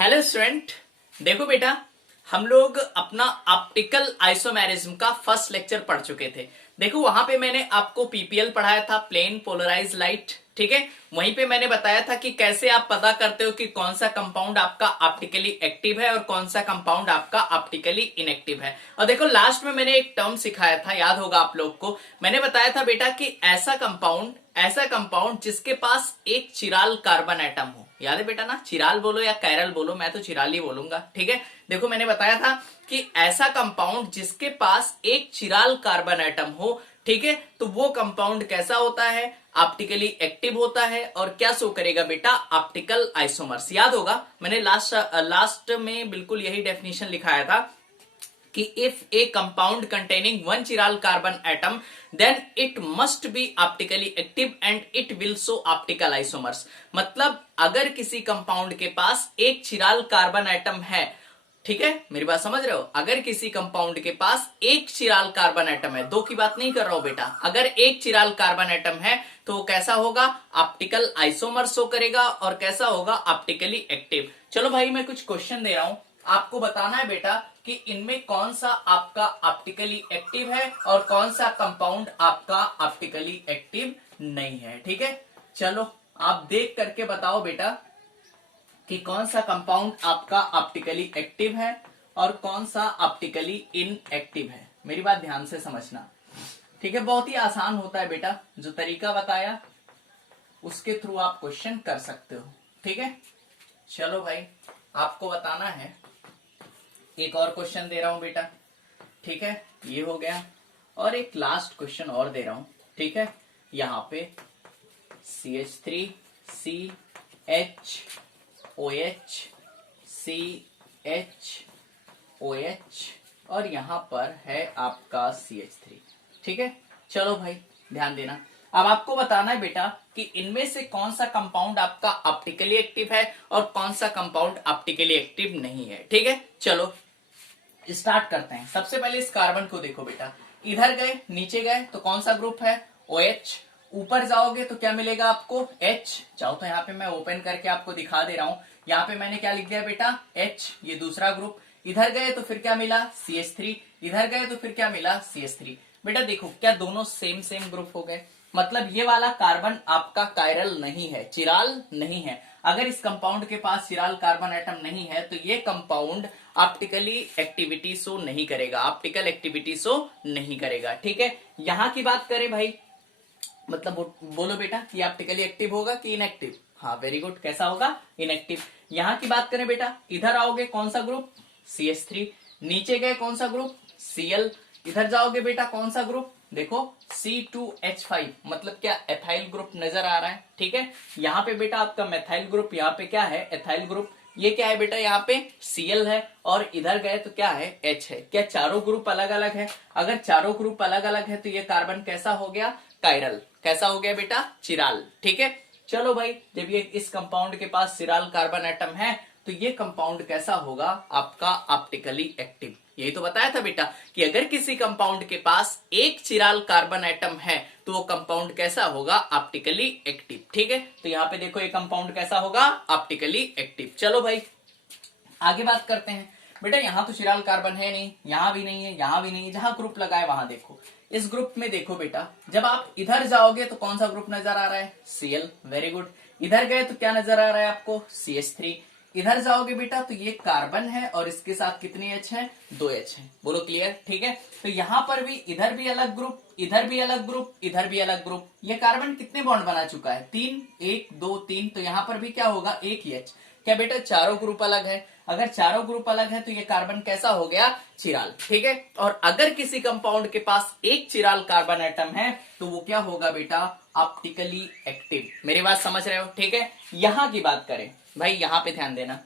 Hello student. देखो बेटा, हम लोग अपना ऑप्टिकल आइसोमेरिज्म का फर्स्ट लेक्चर पढ़ चुके थे। देखो वहां पे मैंने आपको पीपीएल पढ़ाया था, प्लेन पोलराइज लाइट। ठीक है, वहीं पे मैंने बताया था कि कैसे आप पता करते हो कि कौन सा कंपाउंड आपका ऑप्टिकली एक्टिव है और कौन सा कंपाउंड आपका ऑप्टिकली इनएक्टिव है। और देखो लास्ट में मैंने एक टर्म सिखाया था, याद होगा आप लोग को। मैंने बताया था बेटा कि ऐसा कंपाउंड जिसके पास एक चिराल कार्बन एटम हो। याद है बेटा ना, चिराल बोलो या कैरल बोलो, मैं तो चिराल ही बोलूंगा। ठीक है, देखो मैंने बताया था कि ऐसा कंपाउंड जिसके पास एक चिराल कार्बन एटम हो, ठीक है, तो वो कंपाउंड कैसा होता है, ऑप्टिकली एक्टिव होता है। और क्या शो करेगा बेटा, ऑप्टिकल आइसोमर्स। याद होगा मैंने लास्ट में बिल्कुल यही डेफिनेशन लिखाया था कि if a compound containing one chiral carbon atom then it must be optically active and it will show optical isomers. मतलब अगर किसी कंपाउंड के पास एक चिराल कार्बन एटम है, ठीक है, मेरी बात समझ रहे हो, अगर किसी कंपाउंड के पास एक चिराल कार्बन एटम है, दो की बात नहीं कर रहा हूं बेटा, अगर एक चिराल कार्बन एटम है तो वो कैसा होगा, ऑप्टिकल आइसोमर शो करेगा और कैसा होगा, ऑप्टिकली एक्टिव। चलो भाई मैं कुछ क्वेश्चन दे रहा हूं, आपको बताना है बेटा कि इनमें कौन सा आपका ऑप्टिकली एक्टिव है और कौन सा कंपाउंड आपका ऑप्टिकली एक्टिव नहीं है। ठीक है, चलो आप देख करके बताओ बेटा कि कौन सा कंपाउंड आपका ऑप्टिकली एक्टिव है और कौन सा ऑप्टिकली इनएक्टिव है। मेरी बात ध्यान से समझना। ठीक है, बहुत ही आसान होता है बेटा, जो तरीका बताया उसके थ्रू आप क्वेश्चन कर सकते हो। ठीक है, चलो भाई आपको बताना है, एक और क्वेश्चन दे रहा हूं बेटा। ठीक है, ये हो गया और एक लास्ट क्वेश्चन और दे रहा हूं। ठीक है, यहां पे CH3 CH OH CH OH और यहां पर है आपका CH3। ठीक है, चलो भाई ध्यान देना। अब आपको बताना है बेटा कि इनमें से कौन सा कंपाउंड आपका ऑप्टिकली एक्टिव है और कौन सा कंपाउंड ऑप्टिकली एक्टिव नहीं है। ठीक है, चलो स्टार्ट करते हैं। सबसे पहले इस कार्बन को देखो बेटा, इधर गए नीचे गए तो कौन सा ग्रुप है, OH। ऊपर जाओगे तो क्या मिलेगा आपको, H। चाहो तो यहाँ पे मैं ओपन करके आपको दिखा दे रहा हूं, यहाँ पे मैंने क्या लिख दिया बेटा, H, ये दूसरा ग्रुप। इधर गए तो फिर क्या मिला, CH3। इधर गए तो फिर क्या मिला, CH3। बेटा देखो क्या दोनों सेम सेम ग्रुप हो गए, मतलब ये वाला कार्बन आपका कायरल नहीं है, चिराल नहीं है। अगर इस कंपाउंड के पास चिराल कार्बन एटम नहीं है तो ये कंपाउंड ऑप्टिकली एक्टिविटी शो नहीं करेगा, ऑप्टिकल एक्टिविटी शो नहीं करेगा। ठीक है, यहां की बात करें भाई, मतलब बोलो बेटा कि ऑप्टिकली एक्टिव होगा कि इनएक्टिव। हाँ वेरी गुड, कैसा होगा, इनएक्टिव। यहां की बात करें बेटा, इधर आओगे कौन सा ग्रुप, CH3। नीचे गए कौन सा ग्रुप, Cl। इधर जाओगे बेटा कौन सा ग्रुप, देखो C2H5, मतलब क्या एथाइल ग्रुप नजर आ रहा है। ठीक है, यहाँ पे बेटा आपका मेथाइल ग्रुप, यहाँ पे क्या है, एथाइल ग्रुप। ये क्या है बेटा, यहाँ पे Cl है और इधर गए तो क्या है, H है। क्या चारों ग्रुप अलग अलग है, अगर चारों ग्रुप अलग अलग है तो ये कार्बन कैसा हो गया, कायरल। कैसा हो गया बेटा, चिराल। ठीक है, चलो भाई जब ये इस कंपाउंड के पास चिराल कार्बन एटम है तो ये कंपाउंड कैसा होगा, आपका ऑप्टिकली एक्टिव। यही तो बताया था बेटा कि अगर किसी कंपाउंड के पास एक चिराल कार्बन एटम है तो वो कंपाउंड कैसा होगा, ऑप्टिकली एक्टिव। ठीक है, तो यहाँ पे देखो ये कंपाउंड कैसा होगा, ऑप्टिकली एक्टिव। चलो भाई आगे बात करते हैं। बेटा यहाँ तो चिराल कार्बन है नहीं, यहाँ भी नहीं है, यहाँ भी नहीं है, जहां ग्रुप लगाए वहां देखो। इस ग्रुप में देखो बेटा, जब आप इधर जाओगे तो कौन सा ग्रुप नजर आ रहा है, Cl। Very good. इधर गए तो क्या नजर आ रहा है आपको, CH3। इधर जाओगे बेटा तो ये कार्बन है और इसके साथ कितनी H है, 2H है। बोलो क्लियर। ठीक है, तो यहाँ पर भी इधर भी अलग ग्रुप, इधर भी अलग ग्रुप, इधर भी अलग ग्रुप। ये कार्बन कितने बॉन्ड बना चुका है, 3, 1 2 3, तो यहाँ पर भी क्या होगा, एक ही H। क्या बेटा चारों ग्रुप अलग है, अगर चारों ग्रुप अलग है तो ये कार्बन कैसा हो गया, चिराल। ठीक है, और अगर किसी कंपाउंड के पास एक चिराल कार्बन एटम है तो वो क्या होगा बेटा, ऑप्टिकली एक्टिव। मेरी बात समझ रहे हो। ठीक है, यहां की बात करें भाई, यहां पे ध्यान देना।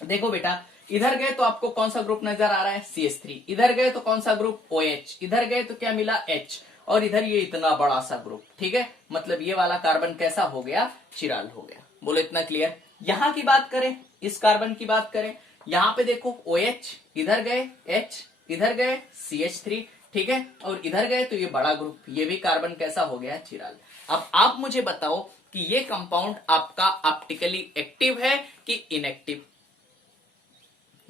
देखो बेटा इधर गए तो आपको कौन सा ग्रुप नजर आ रहा है, CH3। इधर गए तो कौन सा ग्रुप, OH। इधर गए तो क्या मिला, H। और इधर ये इतना बड़ा सा ग्रुप। ठीक है, मतलब ये वाला कार्बन कैसा हो गया, चिराल हो गया। बोलो इतना क्लियर। यहां की बात करें, इस कार्बन की बात करें, यहां पे देखो OH, इधर गए H, इधर गए CH3। ठीक है, और इधर गए तो ये बड़ा ग्रुप, ये भी कार्बन कैसा हो गया, चिराल। अब आप मुझे बताओ कि ये कंपाउंड आपका ऑप्टिकली एक्टिव है कि इनएक्टिव।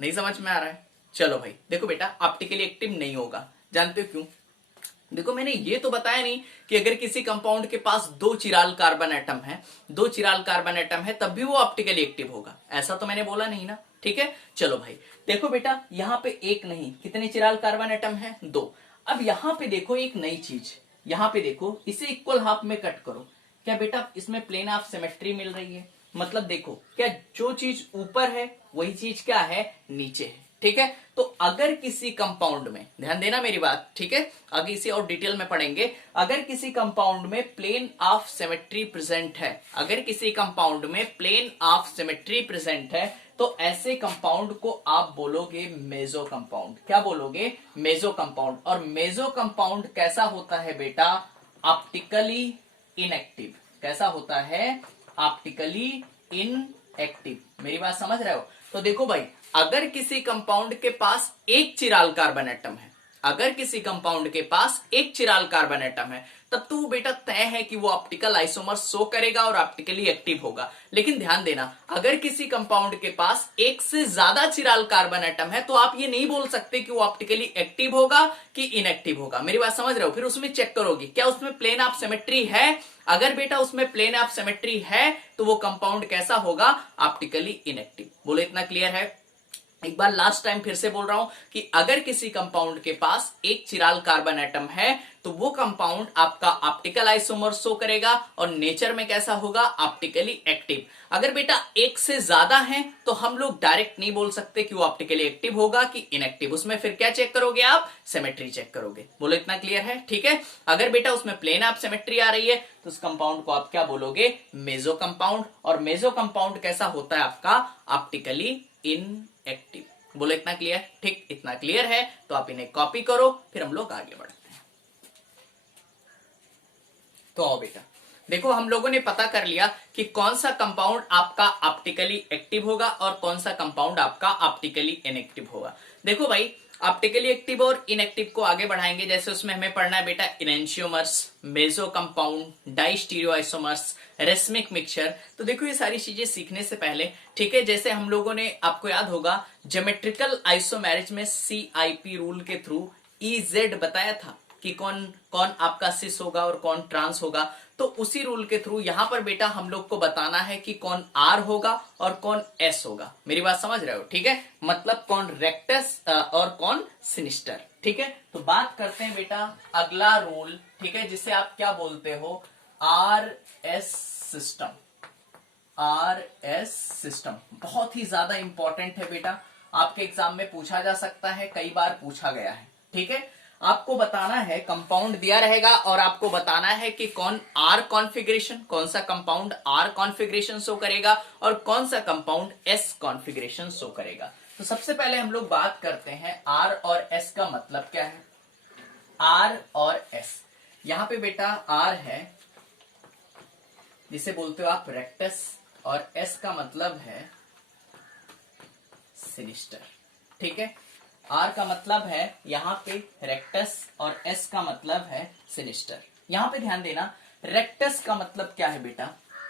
नहीं समझ में आ रहा है? चलो भाई देखो बेटा, ऑप्टिकली एक्टिव नहीं होगा। जानते हो क्यों? देखो मैंने ये तो बताया नहीं कि अगर किसी कंपाउंड के पास दो चिराल कार्बन एटम है, दो चिराल कार्बन एटम है तब भी वो ऑप्टिकली एक्टिव होगा, ऐसा तो मैंने बोला नहीं ना। ठीक है, चलो भाई देखो बेटा, यहां पे एक नहीं, कितने चिराल कार्बन एटम है? दो। अब यहां पे देखो एक नई चीज, यहां पे देखो इसे इक्वल हाफ में कट करो। क्या बेटा इसमें प्लेन ऑफ सिमेट्री मिल रही है? मतलब देखो क्या जो चीज ऊपर है वही चीज क्या है? नीचे है। ठीक है, तो अगर किसी कंपाउंड में, ध्यान देना मेरी बात, ठीक है, आगे इसे और डिटेल में पढ़ेंगे। अगर किसी कंपाउंड में प्लेन ऑफ सिमेट्री प्रेजेंट है, अगर किसी कंपाउंड में प्लेन ऑफ सिमेट्री प्रेजेंट है, तो ऐसे कंपाउंड को आप बोलोगे मेसो कंपाउंड। क्या बोलोगे? Meso compound. और मेसो कंपाउंड कैसा होता है बेटा? Optically inactive. कैसा होता है? Optically inactive. मेरी बात समझ रहे हो? तो देखो भाई, अगर किसी कंपाउंड के पास एक चिराल कार्बन एटम है, अगर किसी कंपाउंड के पास एक चिराल कार्बन एटम है, तब तो वो बेटा तय है कि वो ऑप्टिकल आइसोमर शो करेगा और ऑप्टिकली एक्टिव होगा। लेकिन ध्यान देना, अगर किसी कंपाउंड के पास एक से ज्यादा चिराल कार्बन एटम है, तो आप ये नहीं बोल सकते कि वो ऑप्टिकली एक्टिव होगा कि इनएक्टिव होगा। मेरी बात समझ रहे हो? फिर उसमें चेक करोगे क्या उसमें प्लेन ऑफ सिमेट्री है। अगर बेटा उसमें प्लेन ऑफ सिमेट्री है तो वो कंपाउंड कैसा होगा? Optically inactive. बोलो इतना क्लियर है? एक बार लास्ट टाइम फिर से बोल रहा हूं कि अगर किसी कंपाउंड के पास एक चिराल कार्बन एटम है तो वो कंपाउंड आपका ऑप्टिकल आइसोमर शो करेगा और नेचर में कैसा होगा? Optically active. अगर बेटा एक से ज्यादा है तो हम लोग डायरेक्ट नहीं बोल सकते कि वो ऑप्टिकली एक्टिव होगा कि इनएक्टिव। उसमें फिर क्या चेक करोगे आप? सिमेट्री चेक करोगे। बोलो इतना क्लियर है? ठीक है, अगर बेटा उसमें प्लेन ऑफ सिमेट्री आ रही है तो उस कंपाउंड को आप क्या बोलोगे? Meso compound. और मेसो कंपाउंड कैसा होता है आपका? Optically inactive. बोलो इतना क्लियर? ठीक, इतना क्लियर है तो आप इन्हें कॉपी करो, फिर हम लोग आगे बढ़ते हैं। तो आओ बेटा देखो, हम लोगों ने पता कर लिया कि कौन सा कंपाउंड आपका ऑप्टिकली एक्टिव होगा और कौन सा कंपाउंड आपका ऑप्टिकली इनएक्टिव होगा। देखो भाई, ऑप्टिकली एक्टिव और इनएक्टिव को आगे बढ़ाएंगे। जैसे उसमें हमें पढ़ना है बेटा enantiomers, meso compound, diastereoisomers, racemic mixture. तो देखो ये सारी चीजें सीखने से पहले, ठीक है, जैसे हम लोगों ने, आपको याद होगा ज्योमेट्रिकल आइसोमेरिज में CIP रूल के थ्रू EZ बताया था कि कौन कौन आपका सिस होगा और कौन ट्रांस होगा। तो उसी रूल के थ्रू यहां पर बेटा हम लोग को बताना है कि कौन R होगा और कौन S होगा। मेरी बात समझ रहे हो? ठीक है, मतलब कौन रेक्टस और कौन सिनिस्टर। ठीक है, तो बात करते हैं बेटा अगला रूल, ठीक है, जिसे आप क्या बोलते हो? RS system. RS सिस्टम बहुत ही ज्यादा इंपॉर्टेंट है बेटा, आपके एग्जाम में पूछा जा सकता है, कई बार पूछा गया है। ठीक है, आपको बताना है, कंपाउंड दिया रहेगा और आपको बताना है कि कौन R कॉन्फ़िगरेशन, कौन सा कंपाउंड R कॉन्फ़िगरेशन शो करेगा और कौन सा कंपाउंड S कॉन्फ़िगरेशन शो करेगा। तो सबसे पहले हम लोग बात करते हैं R और S का मतलब क्या है। R और S, यहां पे बेटा R है जिसे बोलते हो आप रेक्टस, और S का मतलब है सिनिस्टर। ठीक है, R का मतलब है यहां पे रेक्टस और S का मतलब है सिनिस्टर। यहां पे ध्यान देना, रेक्टस का मतलब क्या है बेटा?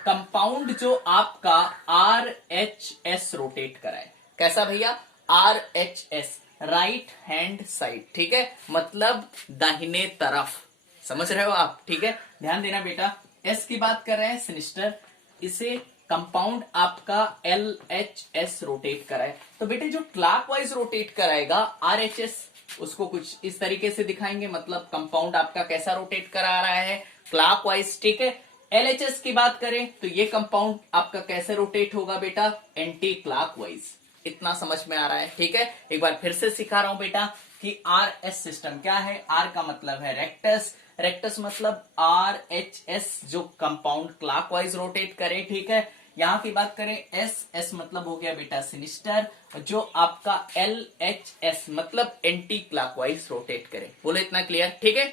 कंपाउंड जो आपका RHS रोटेट कराए। कैसा भैया? RHS, right hand side. ठीक है, मतलब दाहिने तरफ। समझ रहे हो आप? ठीक है, ध्यान देना बेटा, S की बात कर रहे हैं सिनिस्टर, इसे कंपाउंड आपका LHS रोटेट कराए। तो बेटे जो क्लॉकवाइज रोटेट कराएगा RHS, उसको कुछ इस तरीके से दिखाएंगे, मतलब कंपाउंड आपका कैसा रोटेट करा रहा है? क्लॉकवाइज। ठीक है, LHS की बात करें तो ये कंपाउंड आपका कैसे रोटेट होगा बेटा? Anti clockwise. इतना समझ में आ रहा है? ठीक है, एक बार फिर से सिखा रहा हूं बेटा कि RS सिस्टम क्या है। R का मतलब है रेक्टस, रेक्टस मतलब RHS जो कंपाउंड क्लॉकवाइज रोटेट करे। ठीक है, यहां की बात करें S मतलब हो गया बेटा सिनिस्टर, जो आपका LHS मतलब एंटी क्लॉकवाइज रोटेट करे। बोलो इतना क्लियर? ठीक है,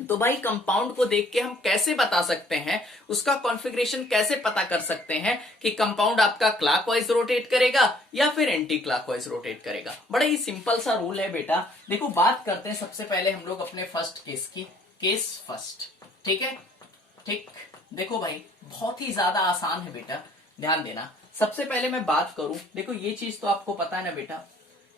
तो भाई कंपाउंड को देख के हम कैसे बता सकते हैं, उसका कॉन्फ़िगरेशन कैसे पता कर सकते हैं कि कंपाउंड आपका क्लॉकवाइज रोटेट करेगा या फिर एंटी क्लॉकवाइज रोटेट करेगा? बड़ा ही सिंपल सा रूल है बेटा। देखो बात करते हैं सबसे पहले हम लोग अपने फर्स्ट केस की, केस फर्स्ट। ठीक है, ठीक, देखो भाई बहुत ही ज्यादा आसान है बेटा, ध्यान देना। सबसे पहले मैं बात करूं, देखो ये चीज तो आपको पता है ना बेटा,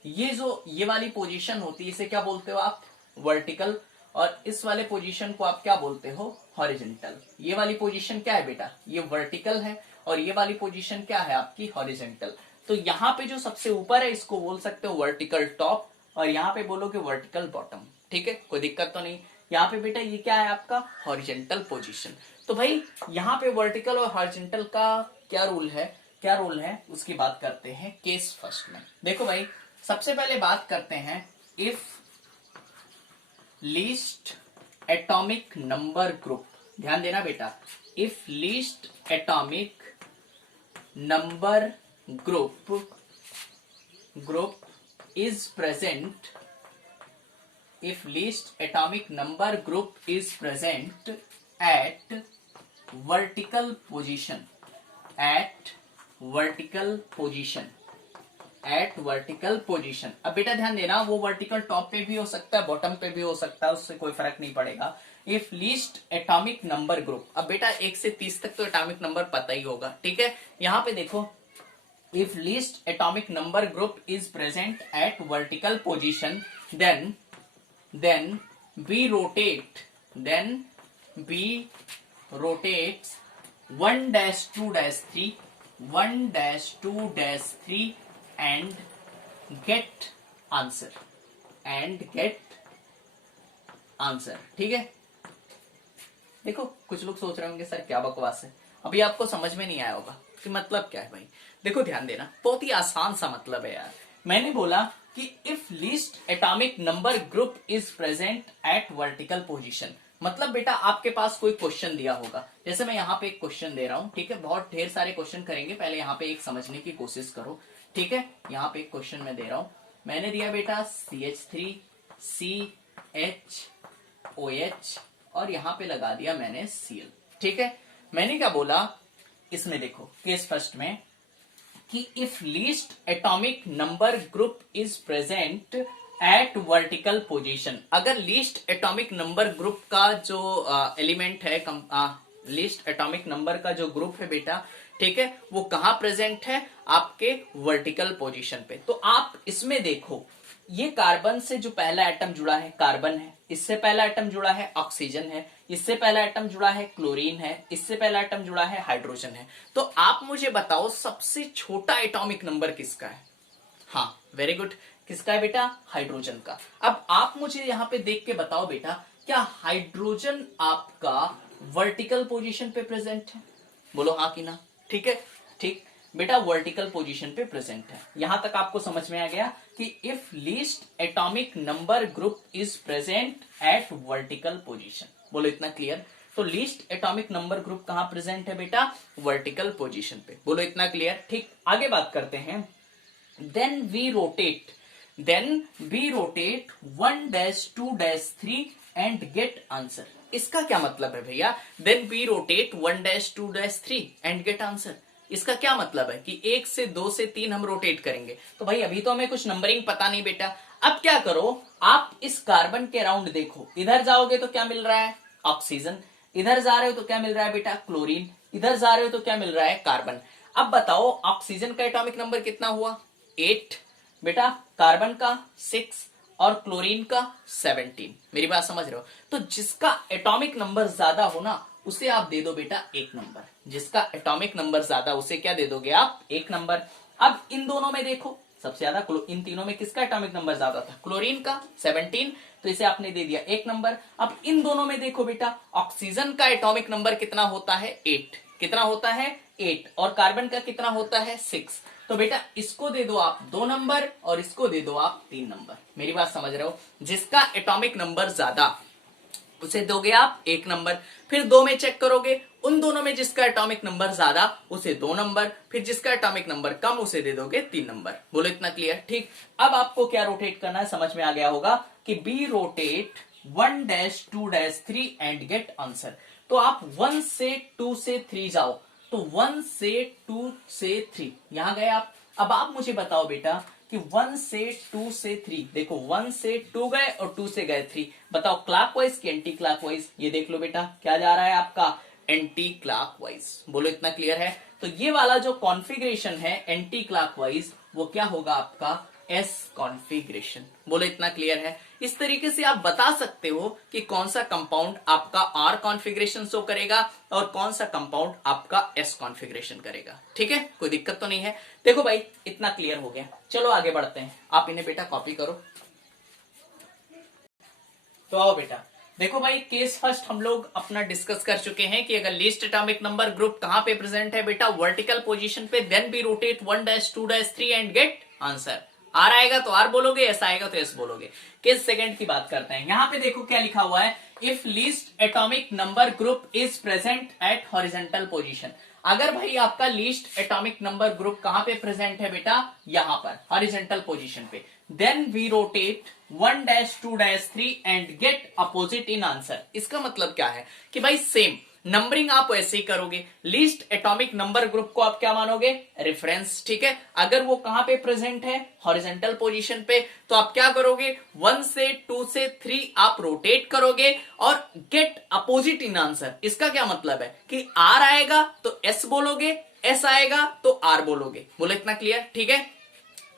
ये वाली पोजीशन होती है इसे क्या बोलते हो आप, वर्टिकल, और इस वाले पोजीशन को आप क्या बोलते हो, हॉरिजेंटल। ये वाली पोजीशन क्या है बेटा, ये वर्टिकल है, और ये वाली पोजीशन क्या है आपकी, हॉरिजेंटल। तो यहाँ पे जो सबसे ऊपर है इसको बोल सकते हो वर्टिकल टॉप, और यहाँ पे बोलोगे वर्टिकल बॉटम। ठीक है, कोई दिक्कत तो नहीं। यहाँ पे बेटा ये क्या है आपका, हॉरिजेंटल पोजीशन। तो भाई यहाँ पे वर्टिकल और हॉरिजेंटल का क्या रूल है उसकी बात करते हैं केस फर्स्ट में। देखो भाई सबसे पहले बात करते हैं, if least atomic number group, ध्यान देना बेटा, if least atomic number group is present, if least atomic number group is present at vertical position, अब बेटा ध्यान देना, वो वर्टिकल टॉप पे भी हो सकता है, बॉटम पे भी हो सकता है, उससे कोई फर्क नहीं पड़ेगा। If least atomic number group, अब बेटा 1 से 30 तक तो एटॉमिक नंबर पता ही होगा, ठीक है। यहाँ पे देखो, if least atomic number group is present at vertical position, then B rotates 1-2-3 and get answer, ठीक है। देखो कुछ लोग सोच रहे होंगे सर क्या बकवास है, अभी आपको समझ में नहीं आया होगा कि मतलब क्या है भाई। देखो ध्यान देना, बहुत ही आसान सा मतलब है यार। मैंने बोला कि if least atomic number group is present at vertical position, मतलब बेटा आपके पास कोई क्वेश्चन दिया होगा, जैसे मैं यहाँ पे एक क्वेश्चन दे रहा हूं, ठीक है, बहुत ढेर सारे क्वेश्चन करेंगे, पहले यहाँ पे एक समझने की कोशिश करो, ठीक है। यहाँ पे एक क्वेश्चन मैं दे रहा हूं, मैंने दिया बेटा CH3 CHOH और यहाँ पे लगा दिया मैंने Cl, ठीक है। मैंने क्या बोला इसमें, देखो केस फर्स्ट में, कि if least atomic number group is present at vertical position, अगर लीस्ट एटॉमिक नंबर ग्रुप का जो एलिमेंट है, लीस्ट एटॉमिक नंबर का जो ग्रुप है बेटा, ठीक है, वो कहां प्रेजेंट है, आपके वर्टिकल पोजीशन पे। तो आप इसमें देखो, ये कार्बन से जो पहला एटम जुड़ा है कार्बन है, इससे पहला एटम जुड़ा है ऑक्सीजन है, इससे पहला एटम जुड़ा है क्लोरीन है, इससे पहला एटम जुड़ा है हाइड्रोजन है। तो आप मुझे बताओ सबसे छोटा एटॉमिक नंबर किसका है, हाँ वेरी गुड, किसका है बेटा, हाइड्रोजन का। अब आप मुझे यहां पे देख के बताओ बेटा, क्या हाइड्रोजन आपका वर्टिकल पोजीशन पे प्रेजेंट है, बोलो हाँ कि ना, ठीक है, ठीक बेटा वर्टिकल पोजीशन पे प्रेजेंट है। यहां तक आपको समझ में आ गया कि if least atomic number group is present at vertical position, बोलो इतना क्लियर। तो लीस्ट एटॉमिक नंबर ग्रुप कहां प्रेजेंट है बेटा, वर्टिकल पोजीशन पे, बोलो इतना क्लियर, ठीक। आगे बात करते हैं, then we rotate 1-2-3 and get answer. इसका क्या मतलब है भैया, then we rotate 1-2-3 and get answer, इसका क्या मतलब है कि 1 से 2 से 3 हम रोटेट करेंगे। तो भाई अभी तो हमें कुछ नंबरिंग पता नहीं बेटा। अब क्या करो, आप इस कार्बन के अराउंड देखो, इधर जाओगे तो क्या मिल रहा है, ऑक्सीजन, इधर जा रहे हो तो क्या मिल रहा है बेटा, क्लोरीन, इधर जा रहे हो तो क्या मिल रहा है, कार्बन। अब बताओ ऑक्सीजन का एटॉमिक नंबर कितना हुआ, 8 बेटा, कार्बन का 6 और क्लोरीन का 17। मेरी बात समझ रहे हो। तो जिसका एटॉमिक नंबर ज्यादा हो ना, उसे आप दे दो बेटा 1 नंबर, जिसका एटॉमिक नंबर ज्यादा उसे क्या दे दोगे आप, 1 नंबर। अब इन दोनों में देखो, सबसे ज्यादा इन तीनों में किसका एटॉमिक नंबर ज्यादा था, क्लोरीन का 17, तो इसे आपने दे दिया 1 नंबर। अब इन दोनों में देखो बेटा, ऑक्सीजन का एटॉमिक नंबर कितना होता है, 8, कितना होता है 8, और कार्बन का कितना होता है 6। तो बेटा इसको दे दो आप 2 नंबर और इसको दे दो आप 3 नंबर। मेरी बात समझ रहे हो, जिसका एटॉमिक नंबर ज्यादा उसे दोगे आप 1 नंबर, फिर 2 में चेक करोगे, उन दोनों में जिसका एटॉमिक नंबर ज्यादा उसे 2 नंबर, फिर जिसका एटॉमिक नंबर कम उसे दे दोगे 3 नंबर। बोलो इतना क्लियर, ठीक। अब आपको क्या रोटेट करना है समझ में आ गया होगा कि we rotate 1-2-3 and get answer. तो आप 1 से 2 से 3 जाओ, तो 1 से 2 से 3 यहां गए आप। अब आप मुझे बताओ बेटा कि 1 से 2 से 3, देखो 1 से 2 गए और 2 से गए 3, बताओ क्लॉकवाइज कि एंटी क्लॉकवाइज। ये देख लो बेटा क्या जा रहा है आपका, एंटी क्लॉकवाइज। बोलो इतना क्लियर है। तो ये वाला जो कॉन्फ़िगरेशन है एंटी क्लॉकवाइज वो क्या होगा आपका एस कॉन्फ़िगरेशन। बोलो इतना क्लियर है। इस तरीके से आप बता सकते हो कि कौन सा कंपाउंड आपका आर कॉन्फ़िगरेशन शो करेगा और कौन सा कंपाउंड आपका एस कॉन्फ़िगरेशन करेगा। ठीक है, कोई दिक्कत तो नहीं है। देखो भाई इतना क्लियर हो गया, चलो आगे बढ़ते हैं। आप इन्हें बेटा कॉपी करो। तो आओ बेटा, देखो भाई केस फर्स्ट हम लोग अपना डिस्कस कर चुके हैं कि अगर लीस्ट एटॉमिक नंबर ग्रुप कहां पे प्रेजेंट है बेटा, वर्टिकल पोजीशन पे, then we rotate 1-2-3 and get answer. आर आएगा तो आर बोलोगे, एस आएगा तो एस बोलोगे। केस सेकंड की बात करते हैं। यहां पे देखो क्या लिखा हुआ है, if least atomic number group is present at horizontal position. अगर भाई आपका लीस्ट एटॉमिक नंबर ग्रुप कहां पे प्रेजेंट है बेटा, यहां पर हॉरिजॉन्टल पोजीशन पे, then we rotate 1-2-3 and get opposite in answer. इसका मतलब क्या है कि भाई सेम नंबरिंग आप ऐसे ही करोगे। लीस्ट एटॉमिक नंबर ग्रुप को आप क्या मानोगे, रेफरेंस। ठीक है, अगर वो कहां पे प्रेजेंट है, हॉरिजॉन्टल पोजीशन पे, तो आप क्या करोगे, 1 से 2 से 3 आप रोटेट करोगे और गेट अपोजिट इन आंसर। इसका क्या मतलब है कि आर आएगा तो एस बोलोगे, एस आएगा तो आर बोलोगे। बोलो इतना क्लियर। ठीक है,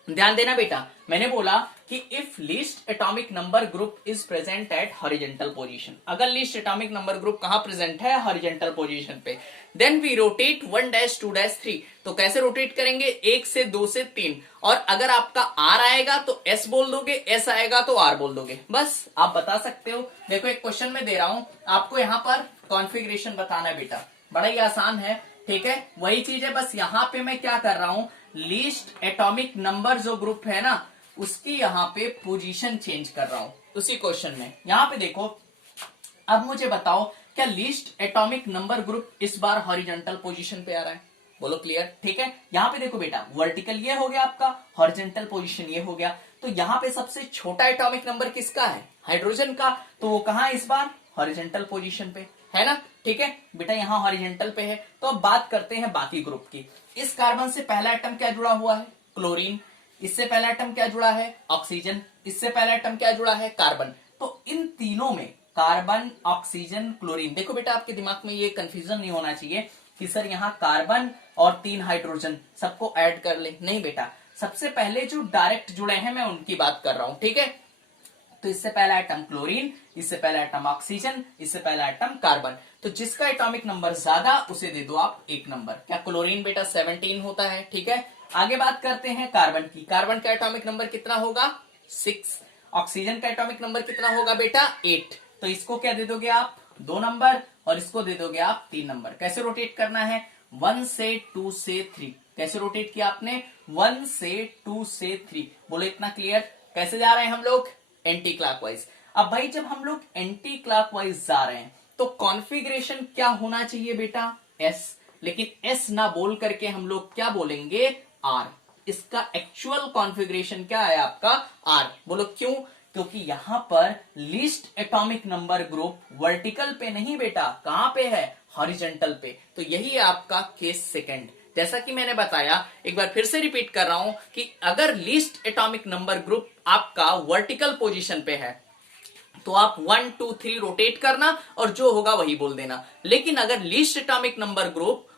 ध्यान देना बेटा, मैंने बोला कि if least atomic number group is present at horizontal position, अगर लीस्ट एटॉमिक नंबर ग्रुप कहां प्रेजेंट है, हॉरिजॉन्टल पोजीशन पे, देन वी रोटेट 1-2-3। तो कैसे रोटेट करेंगे, 1 से 2 से 3, और अगर आपका आर आएगा तो एस बोल दोगे, एस आएगा तो आर बोल दोगे। बस आप बता सकते हो। देखो एक क्वेश्चन में दे रहा हूं आपको, यहां पर कॉन्फ़िगरेशन बताना है बेटा, बड़ा ही आसान है। ठीक है, वही चीज है, बस यहां पे मैं क्या कर रहा हूं, लीस्ट एटॉमिक नंबर जो ग्रुप है ना उसकी यहां पे पोजीशन चेंज कर रहा हूं उसी क्वेश्चन में। यहां पे देखो, अब मुझे बताओ क्या लीस्ट एटॉमिक नंबर ग्रुप इस बार हॉरिजॉन्टल पोजीशन पे आ रहा है, बोलो क्लियर। ठीक है, यहां पे देखो बेटा, वर्टिकल ये हो गया आपका, हॉरिजॉन्टल पोजीशन ये हो गया, तो यहां पे सबसे छोटा एटॉमिक नंबर किसका है, हाइड्रोजन का, तो वो कहां है इस बार, हॉरिजॉन्टल पोजीशन पे है ना। ठीक है बेटा, यहां हॉरिजॉन्टल पे है। तो अब बात करते हैं बाकी ग्रुप की। इस कार्बन से पहला एटम क्या जुड़ा हुआ है, क्लोरीन। इससे पहला एटम क्या जुड़ा है, ऑक्सीजन। इससे पहला एटम क्या जुड़ा है, कार्बन। तो इन तीनों में कार्बन, ऑक्सीजन, क्लोरीन, देखो बेटा आपके दिमाग में ये कंफ्यूजन नहीं होना चाहिए कि सर यहाँ कार्बन और 3 हाइड्रोजन सबको ऐड कर ले, नहीं बेटा, सबसे पहले जो डायरेक्ट जुड़े हैं मैं उनकी बात कर रहा हूं। ठीक है, तो इससे पहला एटम क्लोरीन, इससे पहला एटम ऑक्सीजन, इससे पहला एटम कार्बन। तो जिसका एटॉमिक नंबर ज्यादा उसे दे दो आप 1 नंबर। क्या क्लोरीन बेटा 17 होता है। ठीक है, आगे बात करते हैं कार्बन की। कार्बन का एटॉमिक नंबर कितना होगा, 6। ऑक्सीजन का एटॉमिक नंबर कितना होगा बेटा, 8। तो इसको क्या दे दोगे आप, 2 नंबर, और इसको दे दोगे आप 3 नंबर। कैसे रोटेट करना है, 1 से 2 से 3। कैसे रोटेट किया आपने, 1 से 2 से 3। बोलो इतना क्लियर। कैसे जा रहे हैं हम लोग, एंटी क्लॉकवाइज। अब भाई जब हम लोग एंटी क्लॉकवाइज जा रहे हैं तो कॉन्फ़िगरेशन क्या होना चाहिए बेटा, एस। लेकिन एस ना बोल करके हम लोग क्या बोलेंगे, आर। इसका एक्चुअल कॉन्फ़िगरेशन क्या है आपका, आर। बोलो क्यों, क्योंकि यहां पर least atomic number group vertical पे नहीं बेटा, कहां पे है, हॉरिजॉन्टल पे। तो यही है आपका केस सेकंड। जैसा कि मैंने बताया, एक बार फिर से रिपीट कर रहा हूं कि अगर लीस्ट एटॉमिक नंबर ग्रुप आपका वर्टिकल पोजीशन पे है तो आप 1, 2, 3 रोटेट करना और जो होगा वही बोल देना। लेकिन अगर least atomic number group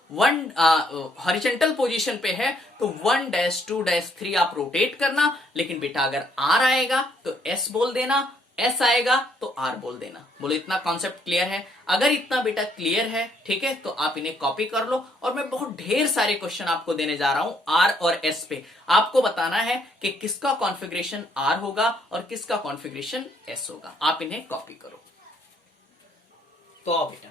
horizontal position पे है तो 1-2-3 आप रोटेट करना। लेकिन बेटा अगर आर आएगा तो एस बोल देना, एस आएगा तो आर बोल देना। बोलो इतना कॉन्सेप्ट क्लियर है। अगर इतना बेटा क्लियर है, ठीक है, तो आप इन्हें कॉपी कर लो। और मैं बहुत ढेर सारे क्वेश्चन आपको देने जा रहा हूं आर और एस पे। आपको बताना है कि किसका कॉन्फ़िगरेशन आर होगा और किसका कॉन्फ़िगरेशन एस होगा। आप इन्हें कॉपी करो। तो आओ बेटा,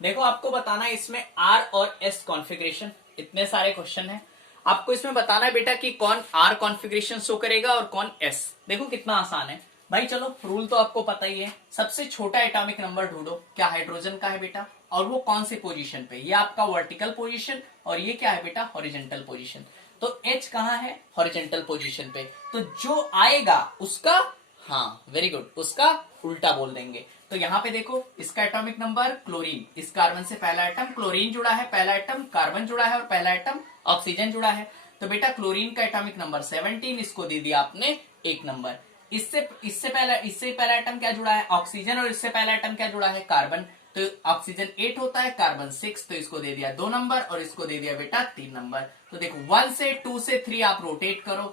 देखो आपको बताना है इसमें आर और एस कॉन्फ़िगरेशन। इतने सारे क्वेश्चन हैं, आपको इसमें बताना है बेटा कि कौन आर कॉन्फ़िगरेशन शो करेगा और कौन एस। देखो कितना आसान है भाई। चलो रूल तो आपको पता ही है, सबसे छोटा एटॉमिक नंबर ढूंढो। क्या हाइड्रोजन का है बेटा, और वो कौन सी पोजीशन पे, ये आपका वर्टिकल पोजीशन, और ये क्या है बेटा, हॉरिजॉन्टल पोजीशन। तो H कहां है, हॉरिजॉन्टल पोजीशन पे। तो जो आएगा उसका, हाँ वेरी गुड, उसका उल्टा बोल देंगे। तो यहां पे देखो, इसका एटॉमिक नंबर क्लोरीन, इस कार्बन से पहला एटम क्लोरीन जुड़ा है, पहला एटम कार्बन जुड़ा है और पहला एटम ऑक्सीजन जुड़ा है। तो बेटा क्लोरीन का एटॉमिक नंबर 17, इसको दे दिया आपने 1 नंबर। इससे पहला एटम क्या जुड़ा है, ऑक्सीजन, और इससे पहला एटम क्या जुड़ा है, कार्बन। तो ऑक्सीजन 8 होता है, कार्बन 6, तो इसको दे दिया 2 नंबर और इसको दे दिया बेटा 3 नंबर। तो देखो 1 से 2 से 3 आप रोटेट करो,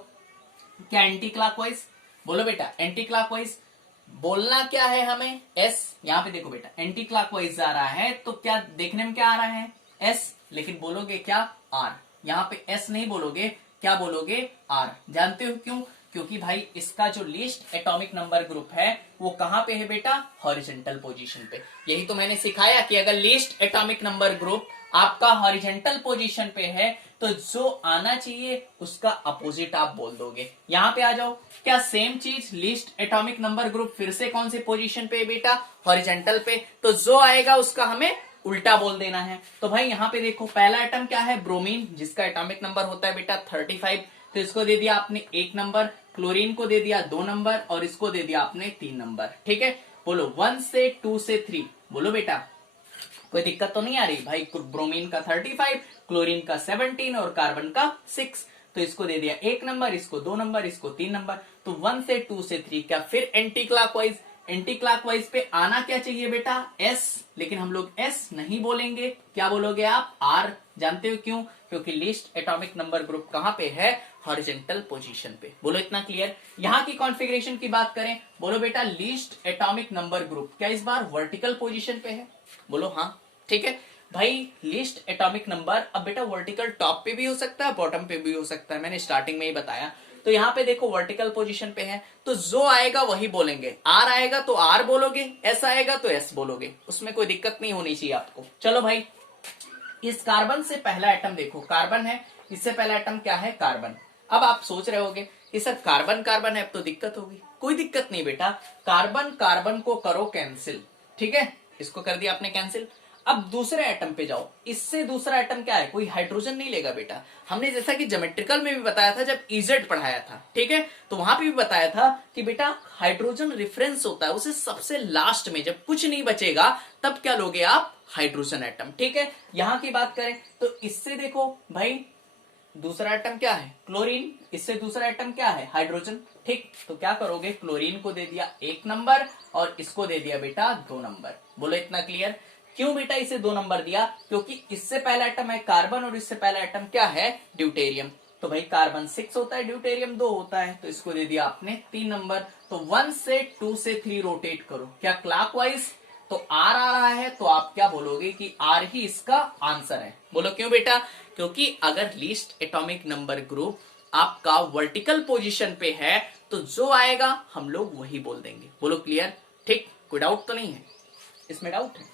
क्या एंटी क्लॉकवाइज, बोलो बेटा एंटी क्लॉकवाइज। बोलना क्या है हमें, एस, यहाँ पे देखो बेटा एंटी क्लॉकवाइज आ रहा है तो क्या देखने में क्या आ रहा है, एस, लेकिन बोलोगे क्या, आर। यहाँ पे एस नहीं बोलोगे, क्या बोलोगे, आर। जानते हो क्यों, क्योंकि भाई इसका जो लीस्ट एटॉमिक नंबर ग्रुप है वो कहां पे है बेटा, हॉरिजॉन्टल पोजीशन पे। यही तो मैंने सिखाया कि अगर लीस्ट एटॉमिक नंबर ग्रुप आपका हॉरिजॉन्टल पोजीशन पे है तो जो आना चाहिए उसका अपोजिट आप बोल दोगे। यहां पे आ जाओ, क्या सेम चीज, लीस्ट एटॉमिक नंबर ग्रुप फिर से कौन से पोजीशन पे है बेटा, हॉरिजॉन्टल पे, तो जो आएगा उसका हमें उल्टा बोल देना है। तो भाई यहाँ पे देखो पहला एटम क्या है, ब्रोमीन, जिसका एटॉमिक नंबर होता है बेटा 35, तो इसको दे दिया आपने 1 नंबर, क्लोरीन को दे दिया 2 नंबर और इसको दे दिया आपने 3 नंबर। ठीक है, बोलो 1 से 2 से 3, बोलो बेटा कोई दिक्कत तो नहीं आ रही भाई। ब्रोमीन का 35, क्लोरीन का 17 और कार्बन का 6, तो इसको दे दिया 1 नंबर, इसको 2 नंबर, इसको 3 नंबर। तो 1 से 2 से 3, क्या फिर एंटी क्लॉकवाइज, एंटी क्लॉकवाइज पे आना क्या चाहिए बेटा, एस, लेकिन हम लोग एस नहीं बोलेंगे, क्या बोलोगे आप, आर। जानते हो क्यों, क्योंकि लीस्ट एटॉमिक नंबर ग्रुप कहां पे है, हॉरिजॉन्टल पोजीशन पे। बोलो इतना क्लियर। यहां की कॉन्फ़िगरेशन की बात करें, बोलो बेटा लीस्ट एटॉमिक नंबर ग्रुप क्या इस बार वर्टिकल पोजीशन पे है, बोलो हाँ, ठीक है भाई। लीस्ट एटॉमिक नंबर अब बेटा वर्टिकल टॉप पे भी हो सकता है, बॉटम पे भी हो सकता है, मैंने स्टार्टिंग में ही बताया। तो यहाँ पे देखो वर्टिकल पोजीशन पे है, तो जो आएगा वही बोलेंगे, आर आएगा तो आर बोलोगे, एस आएगा तो एस बोलोगे, उसमें कोई दिक्कत नहीं होनी चाहिए आपको। चलो भाई, इस कार्बन से पहला एटम देखो, कार्बन है, इससे पहला एटम क्या है, कार्बन। अब आप सोच रहे होगे कि सर कार्बन कार्बन है, अब तो दिक्कत होगी। कोई दिक्कत नहीं बेटा, कार्बन कार्बन को करो कैंसिल, ठीक है, इसको कर दिया आपने कैंसिल। अब दूसरे एटम पे जाओ, इससे दूसरा एटम क्या है, कोई हाइड्रोजन नहीं लेगा बेटा। हमने जैसा कि ज्योमेट्रिकल में भी बताया था जब इजेड पढ़ाया था, ठीक है, तो वहां पे भी बताया था कि बेटा हाइड्रोजन रेफरेंस होता है, उसे सबसे लास्ट में जब कुछ नहीं बचेगा तब क्या लोगे आप, हाइड्रोजन एटम। ठीक है, यहां की बात करें तो इससे देखो भाई दूसरा एटम क्या है, क्लोरीन, इससे दूसरा एटम क्या है, हाइड्रोजन। ठीक, तो क्या करोगे, क्लोरीन को दे दिया 1 नंबर और इसको दे दिया बेटा 2 नंबर। बोलो इतना क्लियर। क्यों बेटा इसे 2 नंबर दिया, क्योंकि इससे पहला एटम है कार्बन और इससे पहला एटम क्या है, ड्यूटेरियम। तो भाई कार्बन 6 होता है, ड्यूटेरियम 2 होता है, तो इसको दे दिया आपने 3 नंबर। तो 1 से 2 से 3 रोटेट करो, क्या क्लॉकवाइज, तो आर आ रहा है तो आप क्या बोलोगे कि आर ही इसका आंसर है। बोलो क्यों बेटा, क्योंकि अगर लीस्ट एटॉमिक नंबर ग्रुप आपका वर्टिकल पोजीशन पे है तो जो आएगा हम लोग वही बोल देंगे। बोलो क्लियर। ठीक, कोई डाउट तो नहीं है इसमें, डाउट है,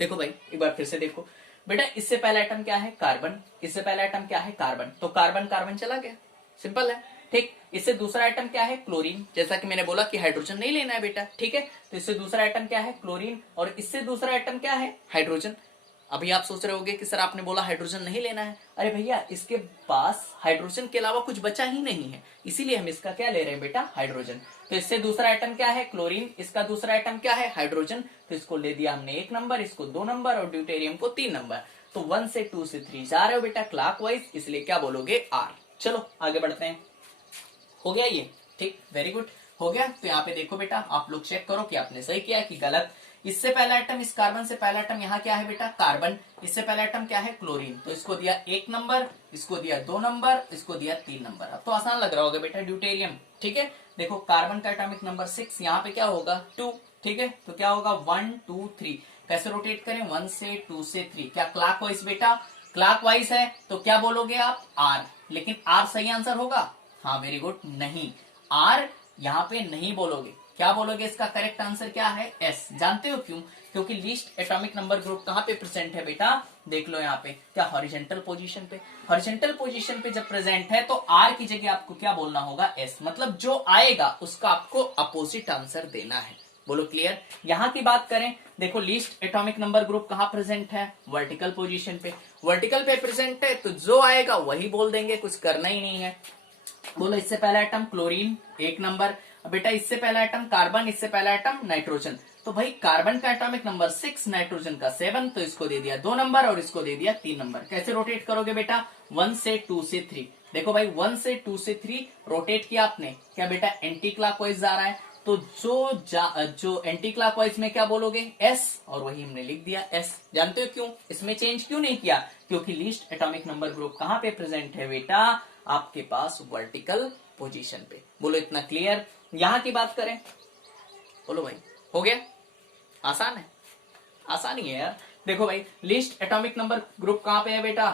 देखो भाई एक बार फिर से देखो बेटा, इससे पहला एटम क्या है, कार्बन, इससे पहला एटम क्या है, कार्बन, तो कार्बन कार्बन चला गया, सिंपल है। ठीक, इससे दूसरा आइटम क्या है, क्लोरीन, जैसा कि मैंने बोला कि हाइड्रोजन नहीं लेना है बेटा, ठीक है, तो इससे दूसरा आइटम क्या है, क्लोरीन, और इससे दूसरा आइटम क्या है, हाइड्रोजन। अभी आप सोच रहे होंगे कि सर आपने बोला हाइड्रोजन नहीं लेना है, अरे भैया इसके पास हाइड्रोजन के अलावा कुछ बचा ही नहीं है, इसीलिए हम इसका क्या ले रहे हैं बेटा, हाइड्रोजन। तो इससे दूसरा आइटम क्या है, क्लोरीन, इसका दूसरा आइटम क्या है, हाइड्रोजन, तो इसको ले दिया हमने 1 नंबर, इसको 2 नंबर और ड्यूटेरियम को 3 नंबर। तो 1 से 2 से 3 जा रहे हो बेटा क्लॉकवाइज, इसलिए क्या बोलोगे, आर। चलो आगे बढ़ते हैं, हो गया ये, ठीक, वेरी गुड, हो गया। तो यहाँ पे देखो बेटा, आप लोग चेक करो कि आपने सही किया कि गलत। इससे पहला आइटम, इस कार्बन से पहला आइटम यहाँ क्या है बेटा, कार्बन, इससे पहला आइटम क्या है, क्लोरीन, तो इसको दिया 1 नंबर, इसको दिया 2 नंबर, इसको दिया 3 नंबर। अब तो आसान लग रहा होगा बेटा, ड्यूटेरियम, ठीक है, देखो कार्बन का एटॉमिक नंबर 6, यहाँ पे क्या होगा 2, ठीक है, तो क्या होगा 1 2 3, कैसे रोटेट करें, 1 से 2 से 3, क्या क्लॉकवाइज बेटा, क्लॉकवाइज है, तो क्या बोलोगे आप, आर। लेकिन आर सही आंसर होगा, हाँ वेरी गुड, नहीं, आर यहाँ पे नहीं बोलोगे, क्या बोलोगे, इसका करेक्ट आंसर क्या है, एस। जानते हो क्यों, क्योंकि लीस्ट एटॉमिक नंबर ग्रुप कहाँ पे प्रेजेंट है बेटा, देख लो यहाँ पे, क्या हॉरिजॉन्टल पोजीशन पे, हॉरिजॉन्टल पोजीशन पे जब प्रेजेंट है तो आर की जगह आपको क्या बोलना होगा, एस, मतलब जो आएगा उसका आपको अपोजिट आंसर देना है। बोलो क्लियर। यहाँ की बात करें, देखो लीस्ट एटॉमिक नंबर ग्रुप कहाँ प्रेजेंट है, वर्टिकल पोजीशन पे, वर्टिकल पे प्रेजेंट है तो जो आएगा वही बोल देंगे, कुछ करना ही नहीं है। बोलो इससे पहला आइटम क्लोरीन 1 नंबर, बेटा इससे पहला आइटम कार्बन, इससे पहला आइटम नाइट्रोजन, तो भाई कार्बन का एटॉमिक नंबर 6, नाइट्रोजन का 7, तो इसको दे दिया 2 नंबर और इसको दे दिया 3 नंबर। कैसे रोटेट करोगे बेटा, 1 से 2 से 3, देखो भाई 1 से 2 से 3 रोटेट किया आपने, क्या बेटा एंटी क्लॉकवाइज जा रहा है, तो जो एंटी क्लॉकवाइज में क्या बोलोगे, एस, और वही हमने लिख दिया एस। जानते हो क्यों इसमें चेंज क्यों नहीं किया, क्योंकि लीस्ट एटॉमिक नंबर ग्रुप कहां पे प्रेजेंट है बेटा, आपके पास वर्टिकल पोजीशन पे। बोलो इतना क्लियर। यहां की बात करें, बोलो भाई हो गया, आसान है, आसान ही है यार। देखो भाई लीस्ट एटॉमिक नंबर ग्रुप कहां पे है बेटा,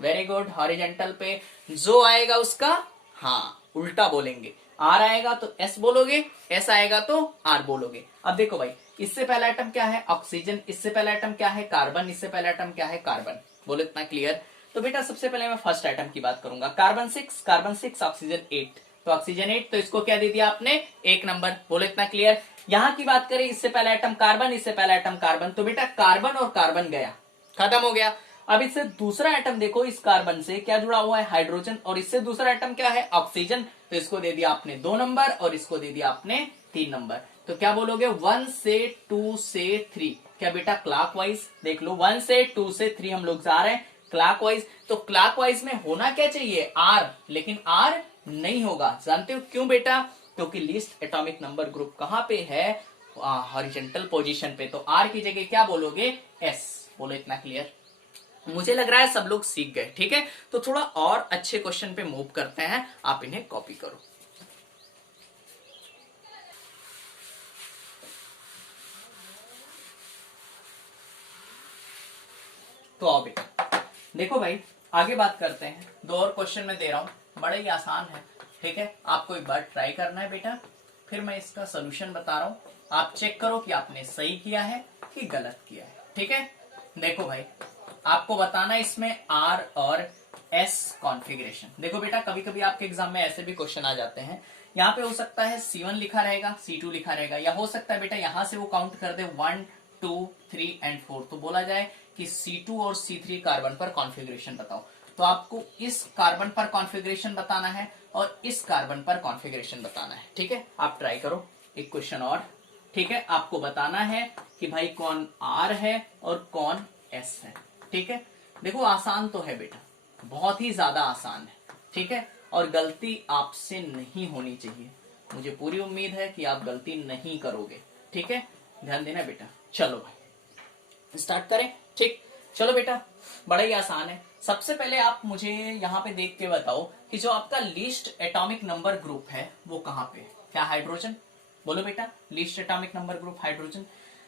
वेरी गुड, हॉरिजेंटल पे। जो आएगा उसका हाँ उल्टा बोलेंगे, आर आएगा तो एस बोलोगे, एस आएगा तो आर बोलोगे। अब देखो भाई इससे पहला आइटम क्या है, ऑक्सीजन, इससे पहला आइटम क्या है, कार्बन, इससे पहला आइटम क्या है, कार्बन। बोलो इतना क्लियर। तो बेटा सबसे पहले मैं फर्स्ट आइटम की बात करूंगा, कार्बन 6, कार्बन 6, ऑक्सीजन 8। तो ऑक्सीजन 8, तो इसको क्या दे दिया आपने, 1 नंबर। बोलो इतना क्लियर। यहां की बात करें, इससे पहला आइटम कार्बन, इससे पहला आइटम कार्बन, तो बेटा कार्बन और कार्बन गया, खत्म हो गया। अब इससे दूसरा आइटम देखो, इस कार्बन से क्या जुड़ा हुआ है, हाइड्रोजन, और इससे दूसरा आइटम क्या है, ऑक्सीजन। तो इसको दे दिया आपने 2 नंबर और इसको दे दिया आपने 3 नंबर। तो क्या बोलोगे, 1 से 2 से 3, क्या बेटा क्लॉकवाइज, देख लो 1 से 2 से 3 हम लोग जा रहे हैं क्लॉकवाइज। तो क्लॉकवाइज में होना क्या चाहिए, आर, लेकिन आर नहीं होगा। जानते हो क्यों बेटा, क्योंकि लीस्ट एटॉमिक नंबर ग्रुप कहां पे है, हॉरिजॉन्टल पोजीशन पे। तो आर की जगह क्या बोलोगे, एस। बोलो इतना क्लियर। मुझे लग रहा है सब लोग सीख गए, ठीक है। तो थोड़ा और अच्छे क्वेश्चन पे मूव करते हैं, आप इन्हें कॉपी करो। तो आओ बेटा देखो भाई आगे बात करते हैं। 2 और क्वेश्चन मैं दे रहा हूं, बड़े ही आसान है, ठीक है। आपको एक बार ट्राई करना है बेटा, फिर मैं इसका सोल्यूशन बता रहा हूं, आप चेक करो कि आपने सही किया है कि गलत किया है, ठीक है। देखो भाई आपको बताना है इसमें आर और एस कॉन्फ़िगरेशन। देखो बेटा कभी कभी आपके एग्जाम में ऐसे भी क्वेश्चन आ जाते हैं, यहाँ पे हो सकता है C1 लिखा रहेगा, C2 लिखा रहेगा, या हो सकता है बेटा यहां से वो काउंट कर दे 1 2 3 एंड 4, तो बोला जाए कि C2 और C3 कार्बन पर कॉन्फ़िगरेशन बताओ। तो आपको इस कार्बन पर कॉन्फ़िगरेशन बताना है और इस कार्बन पर कॉन्फ़िगरेशन बताना है, ठीक है। आप ट्राई करो एक क्वेश्चन और, ठीक है। आपको बताना है कि भाई कौन आर है और कौन एस है, ठीक है। देखो आसान तो है बेटा, बहुत ही ज्यादा आसान है, ठीक है। और गलती आपसे नहीं होनी चाहिए, मुझे पूरी उम्मीद है कि आप गलती नहीं करोगे, ठीक है। ध्यान देना बेटा। चलो भाई स्टार्ट करें, ठीक। चलो बेटा बड़ा ही आसान है। सबसे पहले आप मुझे यहाँ पे देख के बताओ कि जो आपका लीस्ट एटॉमिक नंबर ग्रुप है वो कहाँ पे है, क्या हाइड्रोजन। बोलो बेटा least atomic number group hydrogen.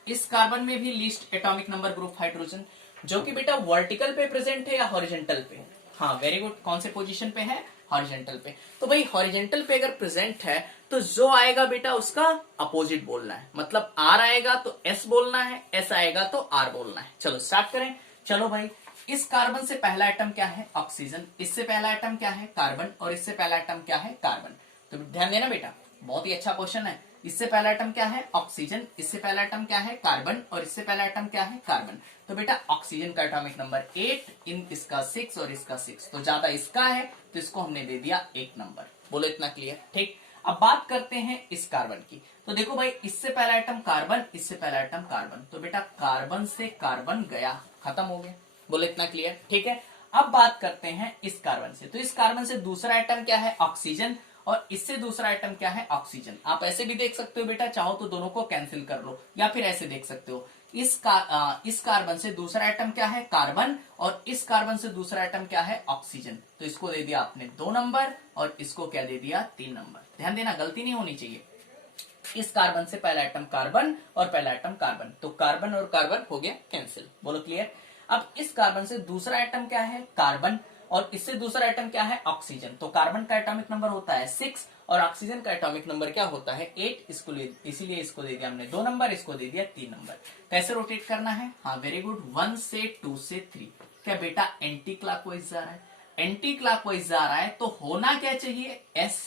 इस कार्बन में भी least atomic number group hydrogen, जो कि बेटा वर्टिकल पे प्रेजेंट है या हॉरिजॉन्टल पे, हाँ वेरी गुड, कौन से पोजीशन पे है, हॉरिजॉन्टल पे। तो भाई हॉरिजॉन्टल पे अगर प्रेजेंट है तो जो आएगा बेटा उसका अपोजिट बोलना है, मतलब आर आएगा तो एस बोलना है, एस आएगा तो आर बोलना है। चलो स्टार्ट करें। चलो भाई इस कार्बन से पहला आइटम क्या है, ऑक्सीजन, इससे पहला आइटम क्या है, कार्बन, और इससे पहला आइटम क्या है, कार्बन। तो ध्यान देना बेटा, बहुत ही अच्छा क्वेश्चन है। इससे पहला आइटम क्या है, ऑक्सीजन, इससे पहला आइटम क्या है, कार्बन, और इससे पहला आइटम क्या है, कार्बन। तो बेटा ऑक्सीजन का एटॉमिक नंबर 8, इन इसका 6 और इसका 6, तो ज्यादा इसका है तो इसको हमने दे दिया 1 नंबर। बोलो इतना क्लियर, ठीक। अब बात करते हैं इस कार्बन की। तो देखो भाई इससे पहला आइटम कार्बन, इससे पहला आइटम कार्बन, तो बेटा कार्बन से कार्बन गया, खत्म हो गया। बोलो इतना क्लियर, ठीक है। अब बात करते हैं इस कार्बन से। तो इस कार्बन से दूसरा आइटम क्या है, ऑक्सीजन, और इससे दूसरा आइटम क्या है, ऑक्सीजन। आप ऐसे भी देख सकते हो बेटा, चाहो तो दोनों को कैंसिल कर लो, या फिर ऐसे देख सकते हो इस कार्बन से दूसरा आइटम क्या है, कार्बन, और इस कार्बन से दूसरा आइटम क्या है, ऑक्सीजन। तो इसको दे दिया आपने 2 नंबर और इसको क्या दे दिया, 3 नंबर। ध्यान देना गलती नहीं होनी चाहिए। इस कार्बन से पहला आइटम कार्बन और पहला आइटम कार्बन, तो कार्बन और कार्बन हो गया कैंसिल। बोलो क्लियर। अब इस कार्बन से दूसरा आइटम क्या है, कार्बन, और इससे दूसरा आइटम क्या है, ऑक्सीजन। तो कार्बन का एटॉमिक नंबर होता है 6 और ऑक्सीजन का एटॉमिक नंबर क्या होता है, 8। इसीलिए इसको दे दिया हमने 2 नंबर, इसको दे दिया 3 नंबर। कैसे रोटेट करना है, हाँ वेरी गुड, 1 से 2 से 3। क्या बेटा एंटी क्लॉकवाइज जा रहा है, एंटी क्लॉकवाइज जा रहा है तो होना क्या चाहिए, एस,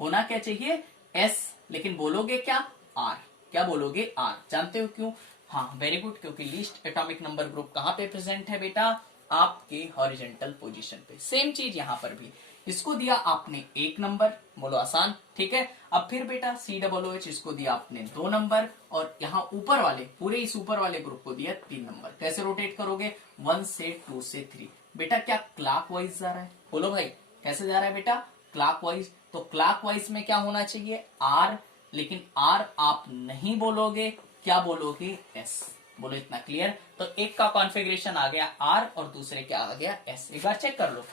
होना क्या चाहिए, एस, लेकिन बोलोगे क्या, आर। क्या बोलोगे, आर। जानते हो क्यों, हाँ वेरी गुड, क्योंकि लीस्ट एटॉमिक नंबर ग्रुप कहां पे प्रेजेंट है बेटा, आपके हॉरिजॉन्टल पोजीशन पे। सेम चीज यहां पर भी, इसको दिया आपने 1 नंबर, बोलो आसान, ठीक है। अब फिर बेटा COOH, इसको दिया आपने 2 नंबर, और यहाँ ऊपर वाले, पूरे इस ऊपर वाले ग्रुप को दिया 3 नंबर। कैसे रोटेट करोगे, 1 से 2 से 3। बेटा क्या क्लॉकवाइज जा रहा है, बोलो भाई कैसे जा रहा है बेटा, क्लॉकवाइज। तो क्लॉकवाइज में क्या होना चाहिए, आर, लेकिन आर आप नहीं बोलोगे, क्या बोलोगे? एस। बोलो इतना क्लियर। तो एक का कॉन्फ़िगरेशन आ गया आर और दूसरे क्या आ गया? एस। एक बार चेक कर लो।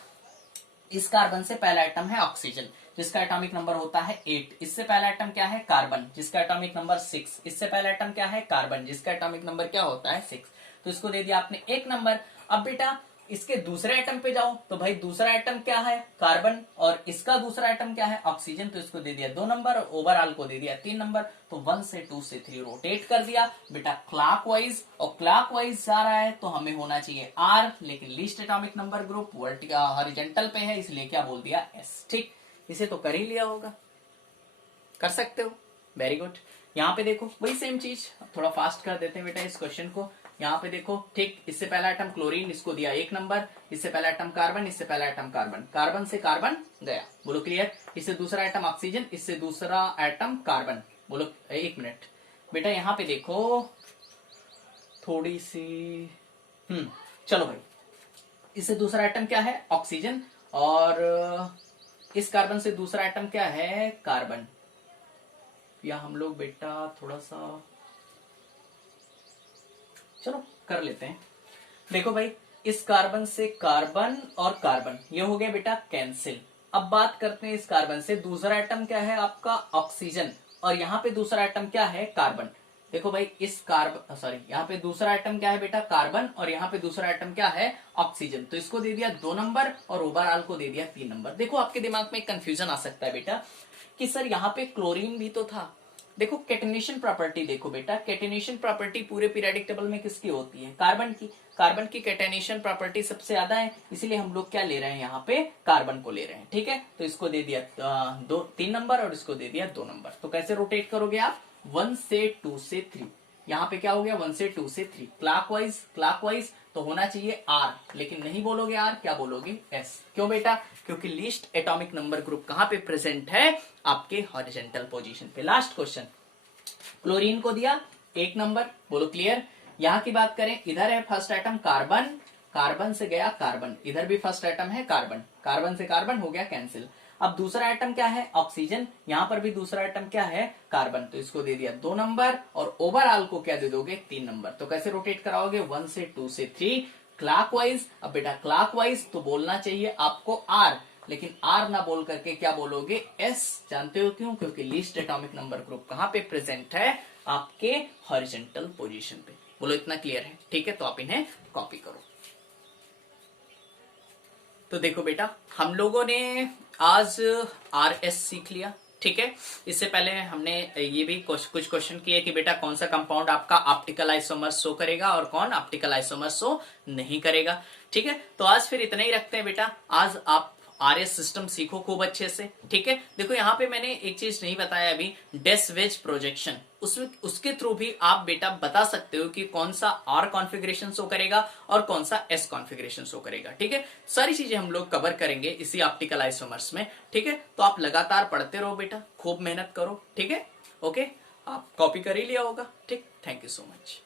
इस कार्बन से पहला एटम है ऑक्सीजन जिसका एटॉमिक नंबर होता है 8। इससे पहला एटम क्या है? कार्बन जिसका एटॉमिक नंबर 6। इससे पहला एटम क्या है? कार्बन जिसका एटॉमिक नंबर क्या होता है? 6। तो इसको दे दिया आपने 1 नंबर। अब बेटा इसके दूसरे एटम पे जाओ तो भाई दूसरा एटम क्या है? कार्बन, और इसका दूसरा एटम क्या है? ऑक्सीजन। तो इसको दे दिया 2 नंबर और ओवरऑल को दे दिया 3 नंबर। तो 1 से 2 से 3 रोटेट कर दिया बेटा क्लॉकवाइज, और क्लॉकवाइज जा रहा है तो हमें होना चाहिए आर, लेकिन least atomic number group horizontal पे है इसलिए क्या बोल दिया? एस। ठीक, इसे तो कर ही लिया होगा, कर सकते हो, वेरी गुड। यहाँ पे देखो वही सेम चीज, थोड़ा फास्ट कर देते हैं बेटा इस क्वेश्चन को। यहाँ पे देखो ठीक, इससे पहला एटम क्लोरीन, इसको दिया 1 नंबर। इससे पहला एटम कार्बन, इससे पहला एटम कार्बन, कार्बन से कार्बन गया, बोलो क्लियर। इससे दूसरा एटम ऑक्सीजन, इससे दूसरा एटम कार्बन, बोलो 1 मिनट बेटा। यहाँ पे देखो थोड़ी सी चलो भाई, इससे दूसरा एटम क्या है? ऑक्सीजन, और इस कार्बन से दूसरा एटम क्या है? कार्बन। या हम लोग बेटा थोड़ा सा चलो कर लेते हैं। देखो भाई, इस कार्बन से कार्बन और कार्बन ये हो गया बेटा कैंसिल। अब बात करते हैं इस कार्बन से दूसरा एटम क्या है आपका? ऑक्सीजन, और यहाँ पे दूसरा एटम क्या है? कार्बन। देखो भाई इस कार्बन यहाँ पे दूसरा एटम क्या है बेटा? कार्बन, और यहाँ पे दूसरा एटम क्या है? ऑक्सीजन। तो इसको दे दिया 2 नंबर और ओवरऑल को दे दिया 3 नंबर। देखो आपके दिमाग में एक कंफ्यूजन आ सकता है बेटा कि सर यहाँ पे क्लोरीन भी तो था। देखो कैटेनेशन प्रॉपर्टी देखो बेटा, कैटेनेशन प्रॉपर्टी पूरे पीरियोडिक टेबल में किसकी होती है? कार्बन की। कार्बन की कैटेनेशन प्रॉपर्टी सबसे ज्यादा है, इसीलिए हम लोग क्या ले रहे हैं यहाँ पे? कार्बन को ले रहे हैं। ठीक है, तो इसको दे दिया 3 नंबर और इसको दे दिया 2 नंबर। तो कैसे रोटेट करोगे आप? 1 से 2 से 3। यहाँ पे क्या हो गया? 1 से 2 से 3 क्लॉकवाइज। क्लॉकवाइज तो होना चाहिए आर, लेकिन नहीं बोलोगे आर, क्या बोलोगे? एस। क्यों बेटा? क्योंकि लीस्ट एटॉमिक नंबर ग्रुप कहां पे प्रेजेंट है? आपके हॉरिजॉन्टल पोजीशन पे। लास्ट क्वेश्चन, क्लोरीन को दिया 1 नंबर, बोलो क्लियर। यहां की बात करें, इधर है फर्स्ट एटम कार्बन, कार्बन से गया कार्बन, इधर भी फर्स्ट एटम है कार्बन, कार्बन से कार्बन हो गया कैंसिल। अब दूसरा एटम क्या है? ऑक्सीजन, यहां पर भी दूसरा एटम क्या है? कार्बन। तो इसको दे दिया 2 नंबर और ओवरऑल को क्या दे दोगे? 3 नंबर। तो कैसे रोटेट कराओगे? 1 से 2 से 3 क्लॉकवाइज। अब बेटा क्लॉकवाइज तो बोलना चाहिए आपको आर, लेकिन आर ना बोल करके क्या बोलोगे? एस। जानते हो क्यों? क्योंकि लीस्ट एटॉमिक नंबर ग्रुप कहां पे प्रेजेंट है? आपके हॉरिजॉन्टल पोजीशन पे। बोलो इतना क्लियर है? ठीक है, तो आप इन्हें कॉपी करो। तो देखो बेटा, हम लोगों ने आज आर एस सीख लिया। ठीक है, इससे पहले हमने ये भी कुछ क्वेश्चन किए कि बेटा कौन सा कंपाउंड आपका ऑप्टिकल आइसोमर शो करेगा और कौन ऑप्टिकल आइसोमर शो नहीं करेगा। ठीक है, तो आज फिर इतना ही रखते हैं बेटा। आज आप आरएस सिस्टम सीखो खूब अच्छे से। ठीक है, देखो यहाँ पे मैंने एक चीज नहीं बताया अभी, डेस वेज प्रोजेक्शन, उसके थ्रू भी आप बेटा बता सकते हो कि कौन सा आर कॉन्फ़िगरेशन शो करेगा और कौन सा एस कॉन्फ़िगरेशन शो करेगा। ठीक है, सारी चीजें हम लोग कवर करेंगे इसी ऑप्टिकल आइसोमर्स में। ठीक है, तो आप लगातार पढ़ते रहो बेटा, खूब मेहनत करो। ठीक है, ओके, आप कॉपी कर ही लिया होगा। ठीक, थैंक यू सो मच।